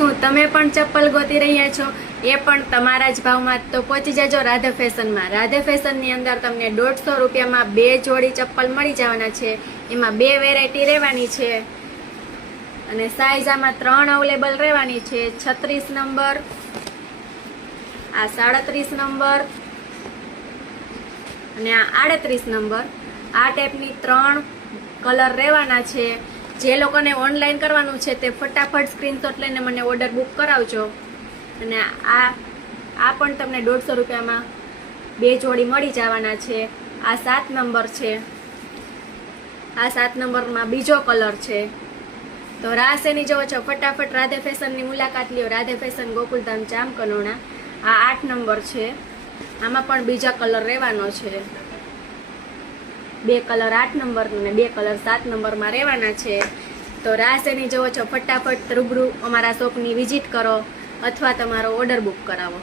શું તમે પણ ચપ્પલ ગોતી રહ્યા છો? એ પણ તમારા જ ભાવમાં? તો પહોંચી જજો રાધે ફેશનમાં. રાધે ફેશનની અંદર તમને 150 રૂપિયામાં 2 જોડી ચપ્પલ મળી જવાના છે. એમાં 2 વેરાયટી રહેવાની છે અને સાઈઝ આમાં 3 અવેલેબલ રહેવાની છે. 36 નંબર, આ 37 નંબર અને આ 38 નંબર. આ ટાઈપની 3 કલર રહેવાના છે. જે લોકોને ઓનલાઈન કરવાનું છે તે ફટાફટ સ્ક્રીનશોટ લઈને મને ઓર્ડર બુક કરાવજો. અને આ પણ તમને 150 રૂપિયામાં 2 જોડી મળી જવાના છે. આ 7 નંબર છે. આ 7 નંબરમાં બીજો કલર છે. તો રાહ શેની જોવો છો? ફટાફટ રાધે ફેશનની મુલાકાત લ્યો. રાધે ફેશન ગોકુલધામ ચામકનોણા. આ 8 નંબર છે. આમાં પણ બીજા કલર રહેવાનો છે. 2 કલર 8 નંબર અને 2 કલર 7 નંબરમાં રહેવાના છે. તો રાહ શેની જોવો છો? ફટાફટ રૂબરૂ અમારા શોપની વિઝિટ કરો અથવા તમારો ઓર્ડર બુક કરાવો.